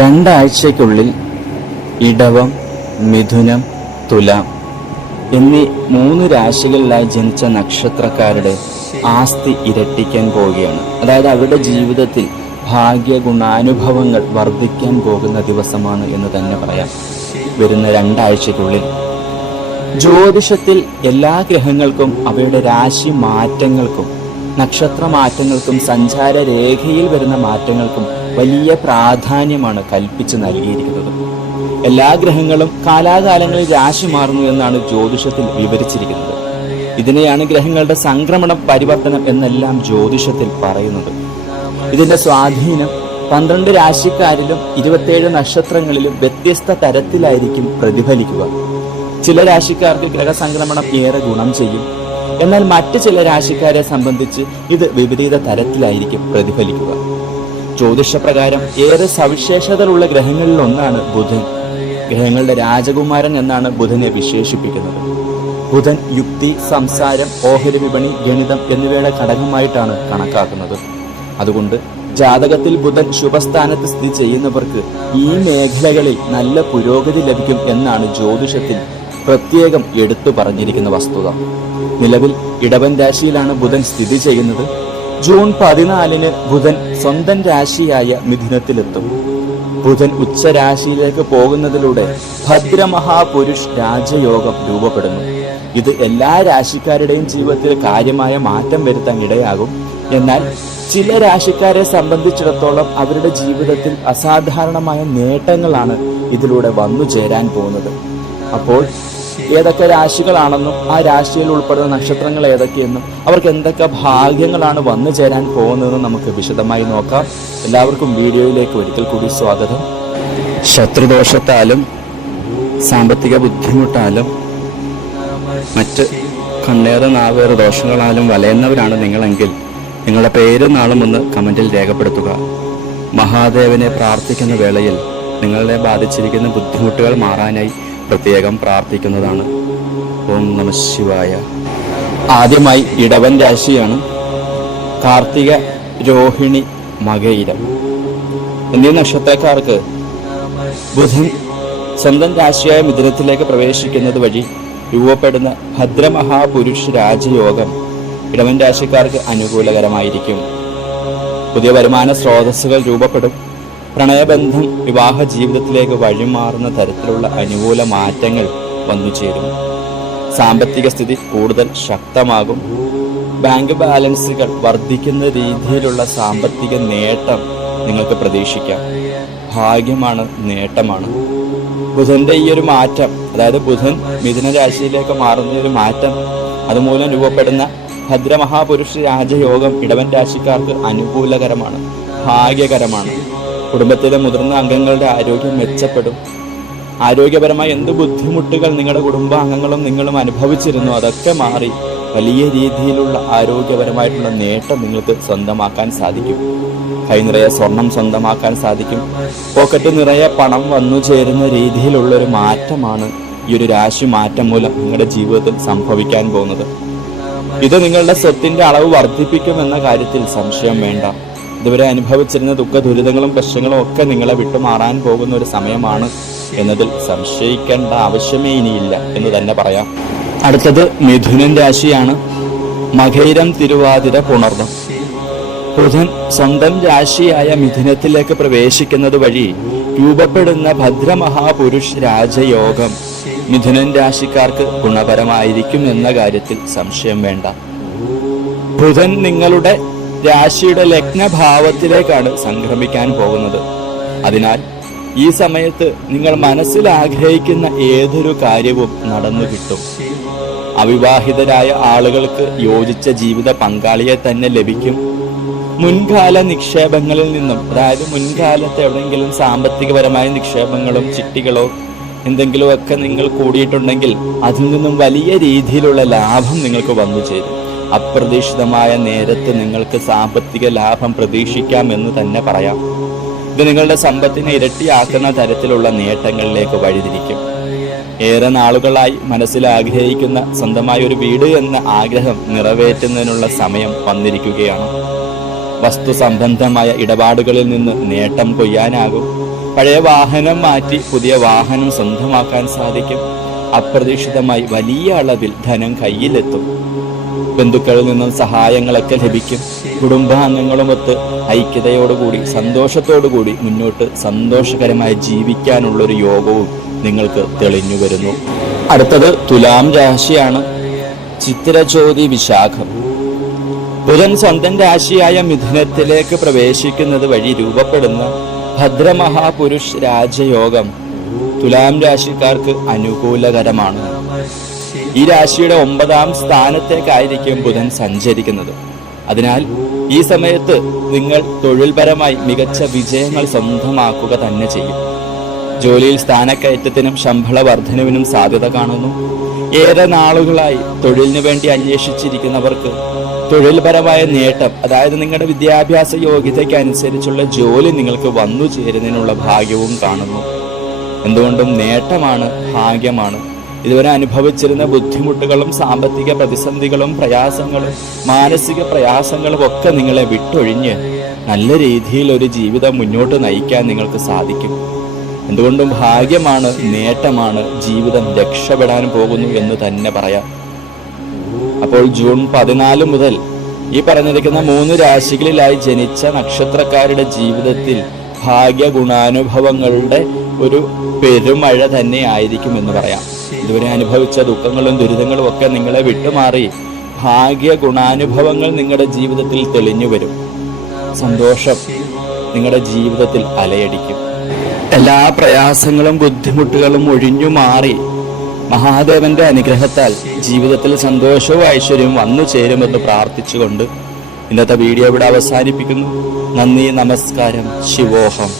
രണ്ടാഴ്ചയ്ക്കുള്ളിൽ ഇടവം, മിഥുനം, തുലാം എന്നീ 3 രാശികളിലായി ജനിച്ച നക്ഷത്രക്കാരുടെ ആസ്തി ഇരട്ടിക്കാൻ പോവുകയാണ്. അതായത് അവരുടെ ജീവിതത്തിൽ ഭാഗ്യ ഗുണാനുഭവങ്ങൾ വർദ്ധിക്കാൻ പോകുന്ന ദിവസമാണ് എന്ന് തന്നെ പറയാം. വരുന്ന 2 ആഴ്ചയ്ക്കുള്ളിൽ ജ്യോതിഷത്തിൽ എല്ലാ ഗ്രഹങ്ങൾക്കും അവയുടെ രാശി മാറ്റങ്ങൾക്കും നക്ഷത്ര മാറ്റങ്ങൾക്കും സഞ്ചാര രേഖയിൽ വരുന്ന മാറ്റങ്ങൾക്കും വലിയ പ്രാധാന്യമാണ് കൽപ്പിച്ച് നൽകിയിരിക്കുന്നത്. എല്ലാ ഗ്രഹങ്ങളും കാലാകാലങ്ങളിൽ രാശി മാറുന്നു എന്നാണ് ജ്യോതിഷത്തിൽ വിവരിച്ചിരിക്കുന്നത്. ഇതിനെയാണ് ഗ്രഹങ്ങളുടെ സംക്രമണം, പരിവർത്തനം എന്നെല്ലാം ജ്യോതിഷത്തിൽ പറയുന്നത്. ഇതിന്റെ സ്വാധീനം 12 രാശിക്കാരിലും 27 നക്ഷത്രങ്ങളിലും വ്യത്യസ്ത തരത്തിലായിരിക്കും പ്രതിഫലിക്കുക. ചില രാശിക്കാർക്ക് ഗ്രഹസംക്രമണം ഏറെ ഗുണം ചെയ്യും. എന്നാൽ മറ്റ് ചില രാശിക്കാരെ സംബന്ധിച്ച് ഇത് വിപരീത തരത്തിലായിരിക്കും പ്രതിഫലിക്കുക. ജ്യോതിഷപ്രകാരം ഏറെ സവിശേഷതകളുള്ള ഗ്രഹങ്ങളിൽ ഒന്നാണ് ബുധൻ. ഗ്രഹങ്ങളുടെ രാജകുമാരൻ എന്നാണ് ബുധനെ വിശേഷിപ്പിക്കുന്നത്. ബുധൻ യുക്തി, സംസാരം, ഓഹരി വിപണി, ഗണിതം എന്നിവയുടെ ഘടകമായിട്ടാണ് കണക്കാക്കുന്നത്. അതുകൊണ്ട് ജാതകത്തിൽ ബുധൻ ശുഭസ്ഥാനത്ത് സ്ഥിതി ചെയ്യുന്നവർക്ക് ഈ മേഖലകളിൽ നല്ല പുരോഗതി ലഭിക്കും എന്നാണ് ജ്യോതിഷത്തിൽ പ്രത്യേകം എടുത്തു പറഞ്ഞിരിക്കുന്ന വസ്തുത. നിലവിൽ ഇടവൻ രാശിയിലാണ് ബുധൻ സ്ഥിതി ചെയ്യുന്നത്. ജൂൺ 14-ന് ബുധൻ സ്വന്തം രാശിയായ മിഥുനത്തിലെത്തും. ബുധൻ ഉച്ചരാശിയിലേക്ക് പോകുന്നതിലൂടെ ഭദ്രമഹാപുരുഷ് രാജയോഗം രൂപപ്പെടുന്നു. ഇത് എല്ലാ രാശിക്കാരുടെയും ജീവിതത്തിൽ കാര്യമായ മാറ്റം വരുത്താൻ ഇടയാകും. എന്നാൽ ചില രാശിക്കാരെ സംബന്ധിച്ചിടത്തോളം അവരുടെ ജീവിതത്തിൽ അസാധാരണമായ നേട്ടങ്ങളാണ് ഇതിലൂടെ വന്നു ചേരാൻ പോകുന്നത്. അപ്പോൾ ഏതൊക്കെ രാശികളാണെന്നും ആ രാശിയിൽ ഉൾപ്പെടുന്ന നക്ഷത്രങ്ങൾ ഏതൊക്കെയെന്നും അവർക്ക് എന്തൊക്കെ ഭാഗ്യങ്ങളാണ് വന്നു ചേരാൻ പോകുന്നതെന്നും നമുക്ക് വിശദമായി നോക്കാം. എല്ലാവർക്കും വീഡിയോയിലേക്ക് ഒരിക്കൽ കൂടി സ്വാഗതം. ശത്രുദോഷത്താലും സാമ്പത്തിക ബുദ്ധിമുട്ടാലും മറ്റ് കണ്ണേറ് നാവേറ് ദോഷങ്ങളാലും വലയുന്നവരാണ് നിങ്ങളെങ്കിൽ നിങ്ങളുടെ പേരും നാളും ഒന്ന് കമൻറ്റിൽ രേഖപ്പെടുത്തുക. മഹാദേവനെ പ്രാർത്ഥിക്കുന്ന വേളയിൽ നിങ്ങളെ ബാധിച്ചിരിക്കുന്ന ബുദ്ധിമുട്ടുകൾ മാറാനായി പ്രത്യേകം പ്രാർത്ഥിക്കുന്നതാണ്. ഓം നമഃ ശിവായ. ആദ്യമായി ഇടവൻ രാശിയാണ്. കാർത്തിക, രോഹിണി, മകയിരം എന്നീ നക്ഷത്രക്കാർക്ക് ബുധൻ സ്വന്തം രാശിയായ മിഥുനത്തിലേക്ക് പ്രവേശിക്കുന്നത് വഴി രൂപപ്പെടുന്ന ഭദ്രമഹാപുരുഷ് രാജയോഗം ഇടവൻ രാശിക്കാർക്ക് അനുകൂലകരമായിരിക്കും. പുതിയ വരുമാന സ്രോതസ്സുകൾ രൂപപ്പെടും. പ്രണയബന്ധം വിവാഹ ജീവിതത്തിലേക്ക് വഴിമാറുന്ന തരത്തിലുള്ള അനുകൂല മാറ്റങ്ങൾ വന്നു ചേരും. സാമ്പത്തിക സ്ഥിതി കൂടുതൽ ശക്തമാകും. ബാങ്ക് ബാലൻസുകൾ വർദ്ധിക്കുന്ന രീതിയിലുള്ള സാമ്പത്തിക നേട്ടം നിങ്ങൾക്ക് പ്രതീക്ഷിക്കാം. ഭാഗ്യമാണ്, നേട്ടമാണ്. ബുധന്റെ ഈ ഒരു മാറ്റം, അതായത് ബുധൻ മിഥുന രാശിയിലേക്ക് മാറുന്ന ഒരു മാറ്റം, അതുമൂലം രൂപപ്പെടുന്ന ഭദ്രമഹാപുരുഷ രാജയോഗം ഇടവൻ രാശിക്കാർക്ക് അനുകൂലകരമാണ്, ഭാഗ്യകരമാണ്. കുടുംബത്തിലെ മുതിർന്ന അംഗങ്ങളുടെ ആരോഗ്യം മെച്ചപ്പെടും. ആരോഗ്യപരമായ എന്ത് ബുദ്ധിമുട്ടുകൾ നിങ്ങളുടെ കുടുംബാംഗങ്ങളും നിങ്ങളും അനുഭവിച്ചിരുന്നു അതൊക്കെ മാറി വലിയ രീതിയിലുള്ള ആരോഗ്യപരമായിട്ടുള്ള നേട്ടം നിങ്ങൾക്ക് സ്വന്തമാക്കാൻ സാധിക്കും. കൈ നിറയെ സ്വർണം സ്വന്തമാക്കാൻ സാധിക്കും. പോക്കറ്റ് നിറയെ പണം വന്നു ചേരുന്ന രീതിയിലുള്ളൊരു മാറ്റമാണ് ഈ ഒരു രാശി മാറ്റം മൂലം നിങ്ങളുടെ ജീവിതത്തിൽ സംഭവിക്കാൻ പോകുന്നത്. ഇത് നിങ്ങളുടെ സ്വത്തിന്റെ അളവ് വർദ്ധിപ്പിക്കുമെന്ന കാര്യത്തിൽ സംശയം വേണ്ട. ഇതുവരെ അനുഭവിച്ചിരുന്ന ദുഃഖ ദുരിതങ്ങളും പ്രശ്നങ്ങളും ഒക്കെ നിങ്ങളെ വിട്ടുമാറാൻ പോകുന്ന ഒരു സമയമാണ് എന്നതിൽ സംശയിക്കേണ്ട ആവശ്യമേ ഇനിയില്ല എന്ന് തന്നെ പറയാം. അടുത്തത് മിഥുനൻ രാശിയാണ്. മകയിരം, തിരുവാതിര, പുണർദം. ബുധൻ സ്വന്തം രാശിയായ മിഥുനത്തിലേക്ക് പ്രവേശിക്കുന്നത് വഴി രൂപപ്പെടുന്ന ഭദ്രമഹാപുരുഷ് രാജയോഗം മിഥുനൻ രാശിക്കാർക്ക് ഗുണപരമായിരിക്കും എന്ന കാര്യത്തിൽ സംശയം വേണ്ട. ബുധൻ നിങ്ങളുടെ രാശിയുടെ ലഗ്നഭാവത്തിലേക്കാണ് സംക്രമിക്കാൻ പോകുന്നത്. അതിനാൽ ഈ സമയത്ത് നിങ്ങൾ മനസ്സിൽ ആഗ്രഹിക്കുന്ന ഏതൊരു കാര്യവും നടന്നു കിട്ടും. അവിവാഹിതരായ ആളുകൾക്ക് യോജിച്ച ജീവിത പങ്കാളിയെ തന്നെ ലഭിക്കും. മുൻകാല നിക്ഷേപങ്ങളിൽ നിന്നും, അതായത് മുൻകാലത്ത് എവിടെയെങ്കിലും സാമ്പത്തികപരമായ നിക്ഷേപങ്ങളും ചിട്ടികളോ എന്തെങ്കിലുമൊക്കെ നിങ്ങൾ കൂടിയിട്ടുണ്ടെങ്കിൽ അതിൽ നിന്നും വലിയ രീതിയിലുള്ള ലാഭം നിങ്ങൾക്ക് വന്നു ചേരും. അപ്രതീക്ഷിതമായ നേരത്ത് നിങ്ങൾക്ക് സാമ്പത്തിക ലാഭം പ്രതീക്ഷിക്കാം എന്ന് തന്നെ പറയാം. ഇത് നിങ്ങളുടെ സമ്പത്തിനെ ഇരട്ടിയാക്കുന്ന തരത്തിലുള്ള നേട്ടങ്ങളിലേക്ക് വഴിതിരിക്കും. ഏറെ നാളുകളായി മനസ്സിൽ ആഗ്രഹിക്കുന്ന സ്വന്തമായ ഒരു വീട് എന്ന ആഗ്രഹം നിറവേറ്റുന്നതിനുള്ള സമയം വന്നിരിക്കുകയാണ്. വസ്തു സംബന്ധമായ ഇടപാടുകളിൽ നിന്ന് നേട്ടം കൊയ്യാനാകും. പഴയ വാഹനം മാറ്റി പുതിയ വാഹനം സ്വന്തമാക്കാൻ സാധിക്കും. അപ്രതീക്ഷിതമായി വലിയ അളവിൽ ധനം കയ്യിലെത്തും. ബന്ധുക്കളിൽ നിന്നും സഹായങ്ങളൊക്കെ ലഭിക്കും. കുടുംബാംഗങ്ങളുമൊത്ത് ഐക്യതയോടുകൂടി സന്തോഷത്തോടുകൂടി മുന്നോട്ട് സന്തോഷകരമായി ജീവിക്കാനുള്ളൊരു യോഗവും നിങ്ങൾക്ക് തെളിഞ്ഞു വരുന്നു. അടുത്തത് തുലാം രാശിയാണ്. ചിത്തിരജ്യോതി വിശാഖം. ബുധൻ സ്വന്തം രാശിയായ മിഥുനത്തിലേക്ക് പ്രവേശിക്കുന്നത് വഴി രൂപപ്പെടുന്ന ഭദ്രമഹാപുരുഷ് രാജയോഗം തുലാം രാശിക്കാർക്ക് അനുകൂലകരമാണ്. ഈ രാശിയുടെ 9ാം സ്ഥാനത്തേക്കായിരിക്കും ബുധൻ സഞ്ചരിക്കുന്നത്. അതിനാൽ ഈ സമയത്ത് നിങ്ങൾ തൊഴിൽപരമായി മികച്ച വിജയങ്ങൾ സ്വന്തമാക്കുക തന്നെ ചെയ്യും. ജോലിയിൽ സ്ഥാനക്കയറ്റത്തിനും ശമ്പള വർധനവിനും സാധ്യത കാണുന്നു. ഏറെ നാളുകളായി തൊഴിലിനു വേണ്ടി അന്വേഷിച്ചിരിക്കുന്നവർക്ക് തൊഴിൽപരമായ നേട്ടം, അതായത് നിങ്ങളുടെ വിദ്യാഭ്യാസ യോഗ്യതയ്ക്ക് അനുസരിച്ചുള്ള ജോലി നിങ്ങൾക്ക് വന്നു ചേരുന്നതിനുള്ള ഭാഗ്യവും കാണുന്നു. എന്തുകൊണ്ടും നേട്ടമാണ്, ഭാഗ്യമാണ്. ഇതുവരെ അനുഭവിച്ചിരുന്ന ബുദ്ധിമുട്ടുകളും സാമ്പത്തിക പ്രതിസന്ധികളും പ്രയാസങ്ങളും മാനസിക പ്രയാസങ്ങളും ഒക്കെ നിങ്ങളെ വിട്ടൊഴിഞ്ഞ് നല്ല രീതിയിൽ ഒരു ജീവിതം മുന്നോട്ട് നയിക്കാൻ നിങ്ങൾക്ക് സാധിക്കും. എന്തുകൊണ്ടും ഭാഗ്യമാണ്, നേട്ടമാണ്. ജീവിതം രക്ഷപ്പെടാൻ പോകുന്നു എന്ന് തന്നെ പറയാം. അപ്പോൾ ജൂൺ 14 മുതൽ ഈ പറഞ്ഞിരിക്കുന്ന 3 രാശികളിലായി ജനിച്ച നക്ഷത്രക്കാരുടെ ജീവിതത്തിൽ ഭാഗ്യ ഗുണാനുഭവങ്ങളുടെ ഒരു പെരുമഴ തന്നെ ആയിരിക്കും എന്ന് പറയാം. ഇതുവരെ അനുഭവിച്ച ദുഃഖങ്ങളും ദുരിതങ്ങളും ഒക്കെ നിങ്ങളെ വിട്ടുമാറി ഭാഗ്യ ഗുണാനുഭവങ്ങൾ നിങ്ങളുടെ ജീവിതത്തിൽ തെളിഞ്ഞു വരും. സന്തോഷം നിങ്ങളുടെ ജീവിതത്തിൽ അലയടിക്കും. എല്ലാ പ്രയാസങ്ങളും ബുദ്ധിമുട്ടുകളും ഒഴിഞ്ഞു മാറി മഹാദേവന്റെ അനുഗ്രഹത്താൽ ജീവിതത്തിൽ സന്തോഷവും ഐശ്വര്യവും വന്നു ചേരുമെന്ന് പ്രാർത്ഥിച്ചുകൊണ്ട് ഇന്നത്തെ വീഡിയോ ഇവിടെ അവസാനിപ്പിക്കുന്നു. നന്ദി, നമസ്കാരം, ശിവോഹം.